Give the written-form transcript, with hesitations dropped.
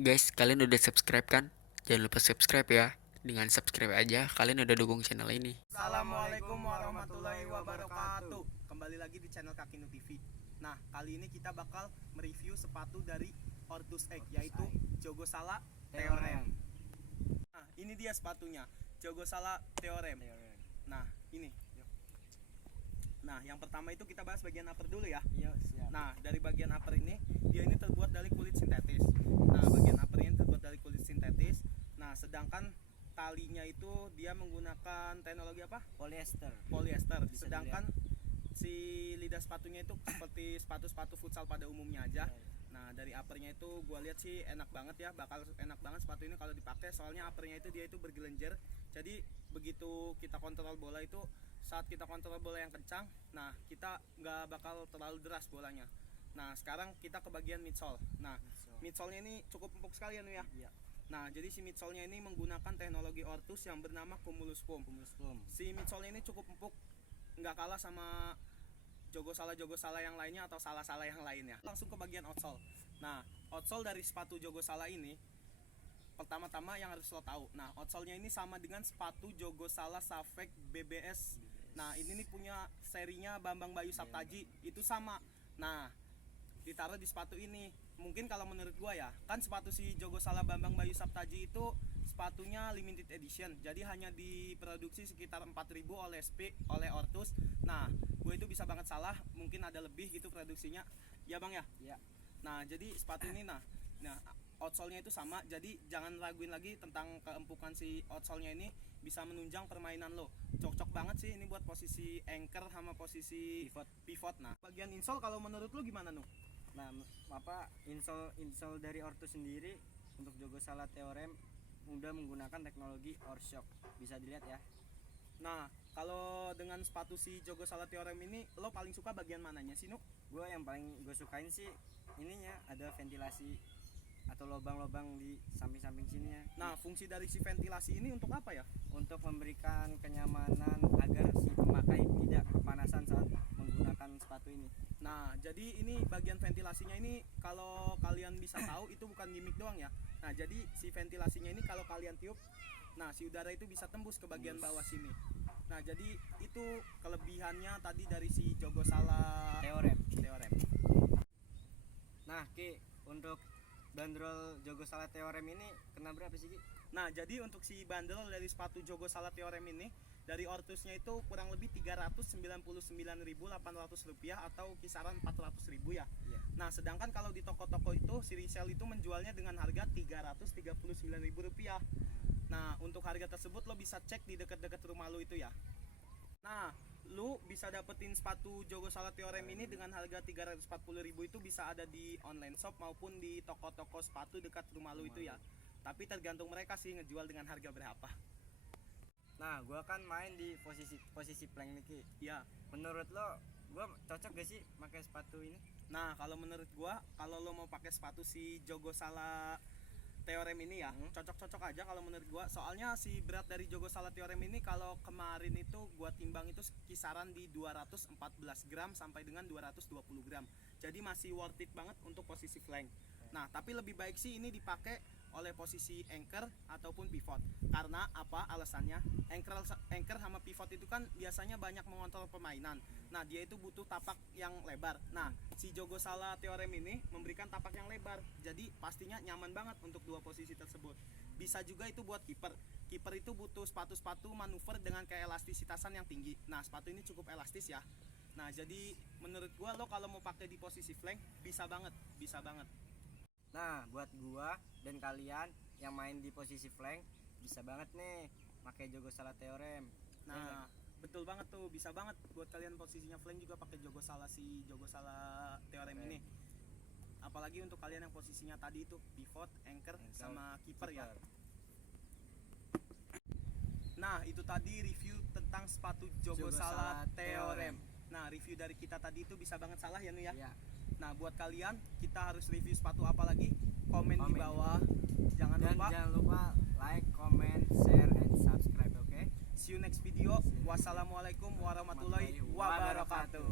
Guys, kalian udah subscribe kan? Jangan lupa subscribe ya. Dengan subscribe aja, kalian udah dukung channel ini. Assalamualaikum warahmatullahi wabarakatuh. Kembali lagi di channel Kakinu TV. Nah, kali ini kita bakal mereview sepatu dari Ortus X, yaitu Jogosala Theorem. Nah, ini dia sepatunya, Jogosala Theorem. Nah, ini. Nah, yang pertama itu kita bahas bagian upper dulu ya. Iya, siap. Nah, dari bagian upper ini, dia ini terbuat dari kulit sintetis. Nah, bagian upper ini terbuat dari kulit sintetis. Nah, sedangkan talinya itu dia menggunakan teknologi apa? Polyester. Polyester. Bisa Sedangkan si lidah sepatunya itu seperti sepatu-sepatu futsal pada umumnya aja. Nah, dari uppernya itu gue lihat sih enak banget ya, bakal enak banget sepatu ini kalau dipakai. Soalnya uppernya itu dia itu bergelenjer. Jadi begitu kita kontrol bola itu, saat kita kontrol bola yang kencang, nah kita nggak bakal terlalu deras bolanya. Nah, sekarang kita ke bagian midsole. Nah, midsole-nya ini cukup empuk sekali ya, Nu ya. Iya. Nah, jadi si midsole-nya ini menggunakan teknologi Ortus yang bernama Cumulus Foam. Si midsole-nya ini cukup empuk, nggak kalah sama Jogosala yang lainnya atau salah-salah yang lainnya. Langsung ke bagian outsole. Nah, outsole dari sepatu Jogosala ini, pertama-tama yang harus lo tahu. Nah, outsole-nya ini sama dengan sepatu Jogosala Safek BBS. Nah, ini nih punya serinya Bambang Bayu Saptaji, itu sama. Nah, ditaruh di sepatu ini. Mungkin kalau menurut gua ya, kan sepatu si Jogosala Bambang Bayu Saptaji itu sepatunya limited edition. Jadi hanya diproduksi sekitar 4.000 oleh SP, oleh Ortus. Nah, gue itu bisa banget salah, mungkin ada lebih gitu produksinya. Ya, Bang ya? Iya. Nah, jadi sepatu ini nah outsole-nya itu sama. Jadi jangan raguin lagi tentang keempukan si outsole-nya ini, bisa menunjang permainan lo. Cocok banget sih ini buat posisi anchor sama posisi pivot. Nah, bagian insole kalau menurut lo gimana, Nu? Nah, insole dari Ortus sendiri untuk Jogosala Theorem udah menggunakan teknologi Orshock. Bisa dilihat ya. Nah, kalau dengan sepatu si Jogosala Theorem ini, lo paling suka bagian mananya sih, Nu? Gue yang paling gue sukain sih ininya, ada ventilasi atau lubang-lubang di samping-samping sini ya. Nah, fungsi dari si ventilasi ini untuk apa ya? Untuk memberikan kenyamanan agar si pemakai tidak kepanasan saat menggunakan sepatu ini. Nah, jadi ini bagian ventilasinya ini kalau kalian bisa tahu itu bukan gimmick doang ya. Nah, jadi si ventilasinya ini kalau kalian tiup, nah si udara itu bisa tembus ke bagian bawah sini. Nah, jadi itu kelebihannya tadi dari si Jogosala Theorem. Theorem. Nah, Ki, untuk bandrol Jogosala Theorem ini kena berapa sih, Ki? Nah, jadi untuk si bandrol dari sepatu Jogosala Theorem ini dari Ortusnya itu kurang lebih Rp399.800 atau kisaran Rp400.000 ya. Iya. Nah, sedangkan kalau di toko-toko itu si resell itu menjualnya dengan harga Rp339.000. Nah, untuk harga tersebut lo bisa cek di dekat-dekat rumah lo itu ya. Nah, lu bisa dapetin sepatu Jogosala Theorem ini dengan harga Rp340.000 itu bisa ada di online shop maupun di toko-toko sepatu dekat rumah lu itu ya. Tapi tergantung mereka sih ngejual dengan harga berapa. Nah, gue kan main di posisi plank nih, Ki. Ya. Menurut lo, gue cocok gak sih pakai sepatu ini? Nah, kalau menurut gua, kalau lo mau pakai sepatu si Jogosala Theorem ini ya, cocok-cocok aja kalau menurut gua. Soalnya si berat dari Jogosala Theorem ini kalau kemarin itu gua timbang itu kisaran di 214 gram sampai dengan 220 gram. Jadi masih worth it banget untuk posisi flank. Nah, tapi lebih baik sih ini dipakai oleh posisi anchor ataupun pivot. Karena apa alasannya? Anchor sama pivot itu kan biasanya banyak mengontrol permainan. Nah, dia itu butuh tapak yang lebar. Nah, si Jogosala Theorem ini memberikan tapak yang lebar. Jadi pastinya nyaman banget untuk dua posisi tersebut. Bisa juga itu buat kiper. Kiper itu butuh sepatu-sepatu manuver dengan keelastisitasan yang tinggi. Nah, sepatu ini cukup elastis ya. Nah, jadi menurut gua lo kalau mau pakai di posisi flank bisa banget. Nah, buat gua dan kalian yang main di posisi flank bisa banget nih pakai Jogosala Theorem. Nah, betul banget tuh, bisa banget buat kalian posisinya flank juga pakai Jogosala Theorem ini. Apalagi untuk kalian yang posisinya tadi itu pivot, anchor sama kiper ya. Nah, itu tadi review tentang sepatu Jogosala Theorem. Nah, review dari kita tadi itu bisa banget salah ya, Nu ya. Iya. Nah, buat kalian kita harus review sepatu apa lagi? Komen di bawah. Jangan lupa like, comment, share, and subscribe, oke? See you next video. Wassalamualaikum warahmatullahi wabarakatuh.